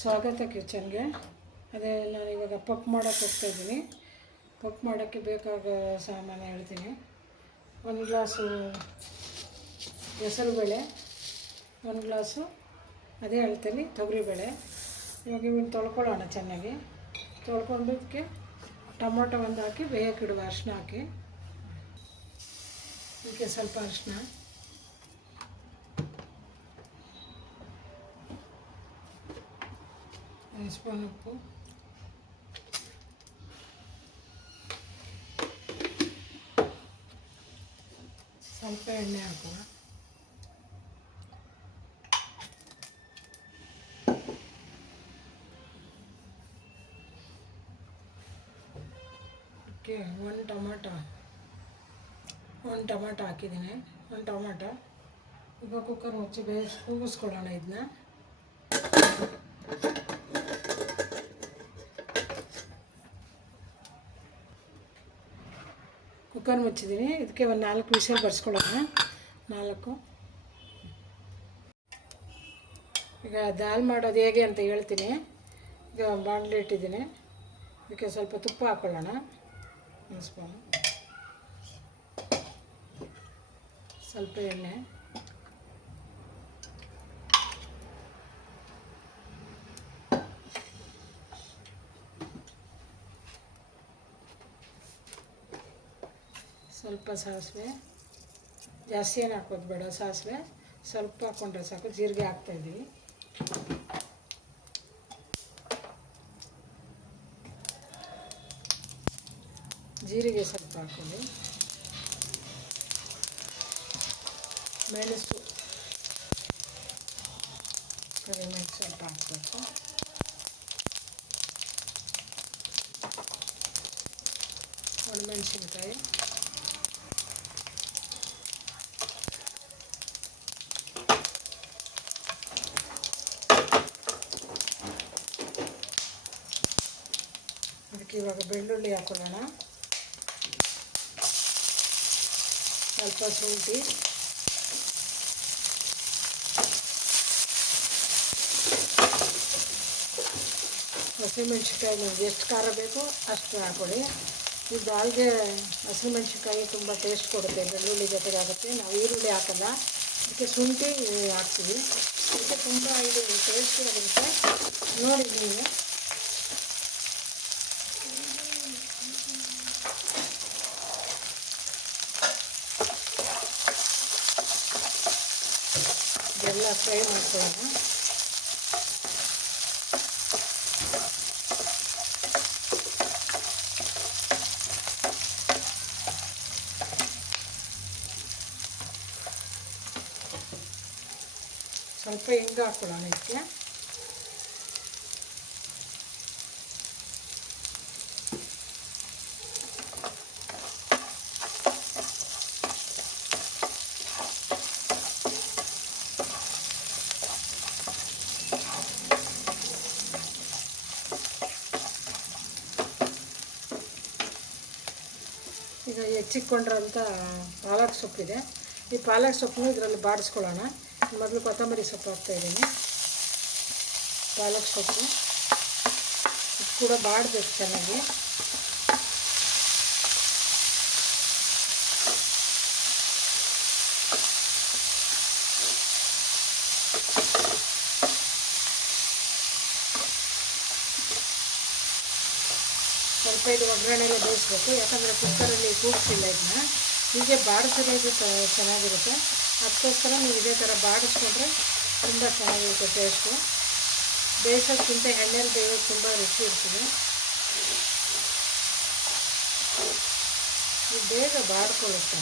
ಸ್ವಾಗತ ಕಿಚನ್ಗೆ. ಅದೇ ನಾನು ಇವಾಗ ಪಪ್ ಮಾಡೋಕ್ಕೆ ಹೋಗ್ತಾಯಿದ್ದೀನಿ. ಪಪ್ ಮಾಡೋಕ್ಕೆ ಬೇಕಾಗೋ ಸಾಮಾನು ಹೇಳ್ತೀನಿ. 1 ಗ್ಲಾಸು ಹೆಸರುಬೇಳೆ, 1 ಗ್ಲಾಸು ಅದೇ ಹೇಳ್ತೀನಿ ತೊಗರಿಬೇಳೆ. ಇವಾಗ ಇವನ್ನ ತೊಳ್ಕೊಳ್ಳೋಣ ಚೆನ್ನಾಗಿ. ತೊಳ್ಕೊಂಡದಕ್ಕೆ ಟೊಮೊಟೊ ಒಂದು ಹಾಕಿ ಬೇಯಕ್ಕಿಡುವ. ಅರಿಶಿನ ಹಾಕಿ, ಇದಕ್ಕೆ ಸ್ವಲ್ಪ ಅರಿಶಿನ, ಒಂದು ಸ್ಪೂನ್ ಉಪ್ಪು, ಸ್ವಲ್ಪ ಎಣ್ಣೆ ಹಾಕುವ. ಓಕೆ, ಒಂದು ಟೊಮಾಟೊ ಹಾಕಿದ್ದೀನಿ. ಒಂದು ಟೊಮಾಟೊ ಈಗ ಕುಕ್ಕರ್ ಮುಚ್ಚಿ ಕೂಗಿಸ್ಕೊಳ್ಳೋಣ. ಇದನ್ನ ಕುಕ್ಕರ್ ಮುಚ್ಚಿದ್ದೀನಿ. ಇದಕ್ಕೆ ಒಂದು 4 ವಿಷಲ್ ಬರ್ಸ್ಕೊಳ್ಳೋಣ. 4. ಈಗ ದಾಲ್ ಮಾಡೋದು ಹೇಗೆ ಅಂತ ಹೇಳ್ತೀನಿ. ಈಗ ಬಾಣಲೆ ಇಟ್ಟಿದ್ದೀನಿ. ಇದಕ್ಕೆ ಸ್ವಲ್ಪ ತುಪ್ಪ ಹಾಕ್ಕೊಳ್ಳೋಣ. 1 ಸ್ಪೂನು, ಸ್ವಲ್ಪ ಎಣ್ಣೆ, ಸ್ವಲ್ಪ ಸಾಸಿವೆ. ಜಾಸ್ತಿ ಏನು ಹಾಕೋದು ಬೇಡ, ಸಾಸಿವೆ ಸ್ವಲ್ಪ ಹಾಕ್ಕೊಂಡ್ರೆ ಸಾಕು. ಜೀರಿಗೆ ಹಾಕ್ತಾಯಿದ್ದೀವಿ. ಜೀರಿಗೆ ಸ್ವಲ್ಪ ಹಾಕ್ಕೊಳ್ಳಿ. ಮೆಣಸು, ಕರಿಮೆಣಸು ಸ್ವಲ್ಪ ಹಾಕ್ಬೇಕು. ಒಣಮೆಣಸಿನ್ಕಾಯಿ, ಅದಕ್ಕೆ ಇವಾಗ ಬೆಳ್ಳುಳ್ಳಿ ಹಾಕೊಳ್ಳೋಣ. ಸ್ವಲ್ಪ ಶುಂಠಿ, ಹಸಿಮೆಣ್ಸಿನ್ಕಾಯಿ ನಿಮ್ಗೆ ಎಷ್ಟು ಖಾರ ಬೇಕೋ ಅಷ್ಟು ಹಾಕ್ಕೊಳ್ಳಿ. ಈ ದಾಲ್ಗೆ ಹಸಿಮೆಣ್ಸಿನ್ಕಾಯಿ ತುಂಬ ಟೇಸ್ಟ್ ಕೊಡುತ್ತೆ. ಬೆಳ್ಳುಳ್ಳಿ ಜೊತೆಗೆ ಆಗುತ್ತೆ. ನಾವು ಈರುಳ್ಳಿ ಹಾಕಲ್ಲ, ಅದಕ್ಕೆ ಶುಂಠಿ ಹಾಕ್ತೀವಿ. ಅದಕ್ಕೆ ತುಂಬ ಇದು ಟೇಸ್ಟಿಯಾಗಿರುತ್ತೆ. ನೋಡಿ ನೀವು. ಇದೆಲ್ಲ ಫ್ರೈ ಮಾಡ್ಕೊಳ್ಳೋಣ. ಸ್ವಲ್ಪ ಹಿಂಗೆ ಹಾಕ್ಕೊಳ್ಳೋಣ ಇದಕ್ಕೆ. ಈಗ ಹೆಚ್ಚಿಟ್ಕೊಂಡಿರೋಂಥ ಪಾಲಕ್ ಸೊಪ್ಪಿದೆ. ಈ ಪಾಲಕ್ ಸೊಪ್ಪನ್ನು ಇದರಲ್ಲಿ ಬಾಡಿಸ್ಕೊಳ್ಳೋಣ. ಮೊದಲು ಕೊತ್ತಂಬರಿ ಸೊಪ್ಪು ಹಾಕ್ತಾಯಿದ್ದೀನಿ. ಪಾಲಕ್ ಸೊಪ್ಪು ಇದು ಕೂಡ ಬಾಡಬೇಕು ಚೆನ್ನಾಗಿ. ಸ್ವಲ್ಪ ಇದು ಒಗ್ಗರಣೆಲ್ಲ ಬೇಯಿಸ್ಬೇಕು. ಯಾಕಂದರೆ ಕುಕ್ಕರಲ್ಲಿ ಕೂಗಿಸಿಲ್ಲ. ಇದನ್ನ ಹೀಗೆ ಬಾಡಿಸಿದ್ರೆ ಚೆನ್ನಾಗಿರುತ್ತೆ. ಅದಕ್ಕೋಸ್ಕರ ನೀವು ಇದೇ ಥರ ಬಾಡಿಸ್ಕೊಂಡ್ರೆ ತುಂಬ ಚೆನ್ನಾಗಿರುತ್ತೆ ಟೇಸ್ಟು. ಬೇಯಿಸೋದಕ್ಕಿಂತ ಎಣ್ಣೆಲಿ ಬೇಯೋದು ತುಂಬ ರುಚಿ ಇರ್ತದೆ. ಇದು ಬೇಗ ಬಾಡ್ಕೊಳ್ಳುತ್ತೆ.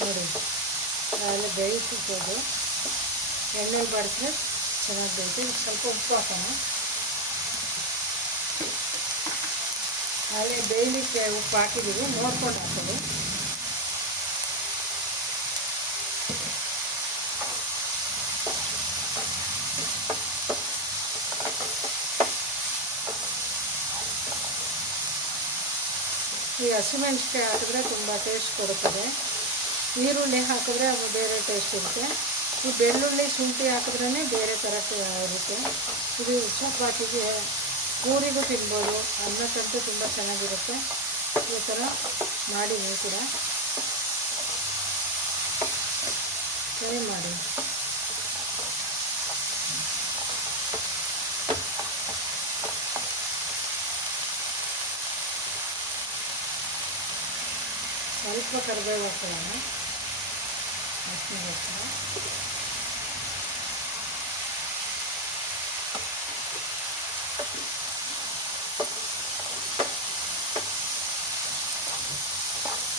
ನೋಡಿ, ಅಲ್ಲಿ ಬೇಯಿಸಿದ್ದು ಎಣ್ಣೆಲಿ ಬಾಡಿಸಿದ್ರೆ ಚೆನ್ನಾಗಿ ಬೇಯಿಸಿ. ಸ್ವಲ್ಪ ಉಪ್ಪು ಹಾಕೋಣ. ಅಲ್ಲಿ ಬೇಯಲಿಕ್ಕೆ ಉಪ್ಪು ಹಾಕಿದ್ದೀವಿ, ನೋಡ್ಕೊಂಡು ಹಾಕೋದು. ಈ ಹಸಿಮೆಣ್ಸಿಕಾಯಿ ಹಾಕಿದ್ರೆ ತುಂಬ ಟೇಸ್ಟ್ ಕೊಡುತ್ತದೆ. ಈರುಳ್ಳಿ ಹಾಕಿದ್ರೆ ಅದು ಬೇರೆ ಟೇಸ್ಟ್ ಇರುತ್ತೆ. ಈ ಬೆಳ್ಳುಳ್ಳಿ ಶುಂಠಿ ಹಾಕಿದ್ರೇ ಬೇರೆ ಥರ ಇರುತ್ತೆ. ಇದು ಚಪಾತಿಗೆ ಪೂರಿಗೂ ತಿನ್ಬೋದು, ಅನ್ನಕ್ಕಂತೂ ತುಂಬ ಚೆನ್ನಾಗಿರುತ್ತೆ. ಈ ಥರ ಮಾಡಿ ನೀವು ಕೂಡ ಟ್ರೈ ಮಾಡಿ. ಸ್ವಲ್ಪ ಕರಿಬೇವು ಹಾಕೋಣ ವಾಸನೆಗೋಸ್ಕರ.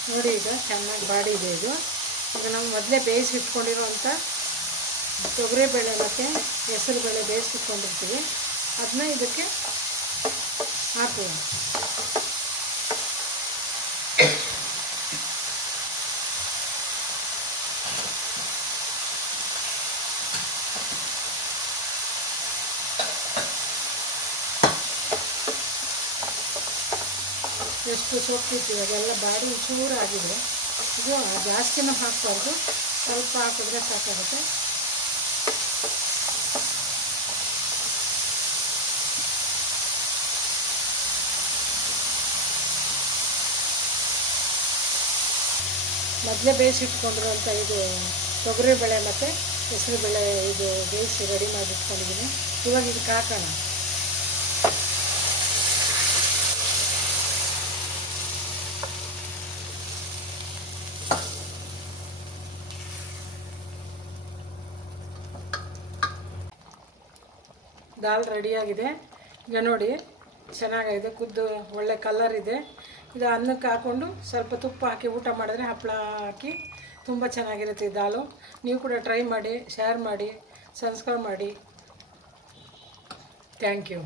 ನೋಡಿ ಈಗ ಚೆನ್ನಾಗಿ ಬಾಡಿದೆ ಇದು. ಈಗ ನಾವು ಮೊದಲೇ ಬೇಯಿಸಿಟ್ಕೊಂಡಿರೋವಂಥ ತೊಗರಿಬೇಳೆ ಮತ್ತು ಹೆಸರುಬೇಳೆ ಬೇಯಿಸಿಟ್ಕೊಂಡಿರ್ತೀವಿ, ಅದನ್ನ ಇದಕ್ಕೆ ಹಾಕುವ. ಎಷ್ಟು ಸೊಪ್ಪಿತ್ತು ಅದೆಲ್ಲ ಬಾಡಿ ಚೂರು ಆಗಿದೆ. ಇದು ಜಾಸ್ತಿನೂ ಹಾಕಬಾರ್ದು, ಸ್ವಲ್ಪ ಹಾಕಿದ್ರೆ ಸಾಕಾಗುತ್ತೆ. ಮೊದಲೇ ಬೇಯಿಸಿಟ್ಕೊಂಡಿರುವಂಥ ಇದು ತೊಗರಿಬೇಳೆ ಮತ್ತು ಹೆಸರುಬೇಳೆ ಇದು ಬೇಯಿಸಿ ರೆಡಿ ಮಾಡಿಟ್ಕೊಂಡಿದ್ದೀನಿ. ಇವಾಗ ಇದಕ್ಕೆ ಹಾಕೋಣ. ದಾಲ್ ರೆಡಿಯಾಗಿದೆ. ಈಗ ನೋಡಿ ಚೆನ್ನಾಗಿದೆ, ಕುದ್ದು ಒಳ್ಳೆ ಕಲರ್ ಇದೆ. ಇದು ಅನ್ನಕ್ಕೆ ಹಾಕ್ಕೊಂಡು ಸ್ವಲ್ಪ ತುಪ್ಪ ಹಾಕಿ ಊಟ ಮಾಡಿದ್ರೆ ಹಪ್ಪಳ ಹಾಕಿ ತುಂಬ ಚೆನ್ನಾಗಿರುತ್ತೆ ಈ ದಾಲು. ನೀವು ಕೂಡ ಟ್ರೈ ಮಾಡಿ, ಶೇರ್ ಮಾಡಿ, ಸಬ್ಸ್ಕ್ರೈಬ್ ಮಾಡಿ. Thank you.